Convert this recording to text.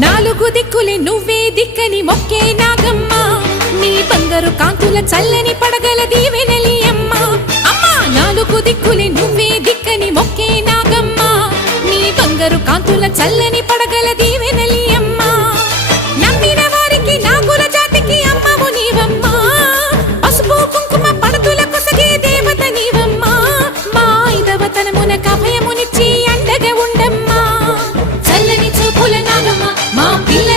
నాలుగు దిక్కులే నువ్వే దిక్కని మొక్కే నాగమ్మ నీ బంగారు కాంతుల చల్లని పడగల దీవెనలి అమ్మ అమ్మా నాలుగు దిక్కులే నువ్వే దిక్కని మొక్కే నాగమ్మ నీ బంగారు కాంతుల చల్లని పడగల దీవెనలి అమ్మ నమ్మిన వారికి నాగుల జాతికి అమ్మవు నీవమ్మ పసుపు కుంకుమ పడతుల కొసగే దేవత నీవమ్మ మా ఐదవతనమునకు అభయమునిచ్చి అండగా ఉండమ్మా చల్లని చూపుల నాగమ్మ మా పిల్ల